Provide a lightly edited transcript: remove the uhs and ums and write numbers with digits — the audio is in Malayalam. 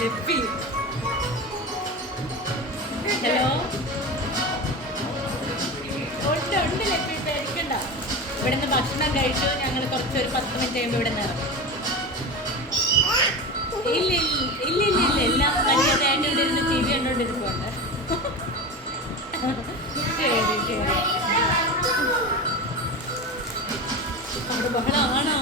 ലെപ്പി. ഹലോ, ഉണ്ട് ഉണ്ട് ലെപ്പി, പേടിക്കണ്ട. ഇവിടെ നിന്ന് ഭക്ഷണം കഴിച്ചു. ഞങ്ങൾ കുറച്ചൊരു 10 മിനിറ്റ് കഴിയുമ്പോൾ ഇവിടെ നിന്ന് ഇറങ്ങും. ഇല്ല ഇല്ല ഇല്ല ഇല്ല, എല്ലാം മര്യാദയായിട്ട് ഇവിടെ ഇരുന്ന് TV കണ്ടോണ്ടിരിക്കുന്നുണ്ട്. ശരി ശരി. അവിടെ ബഹളമാണോ?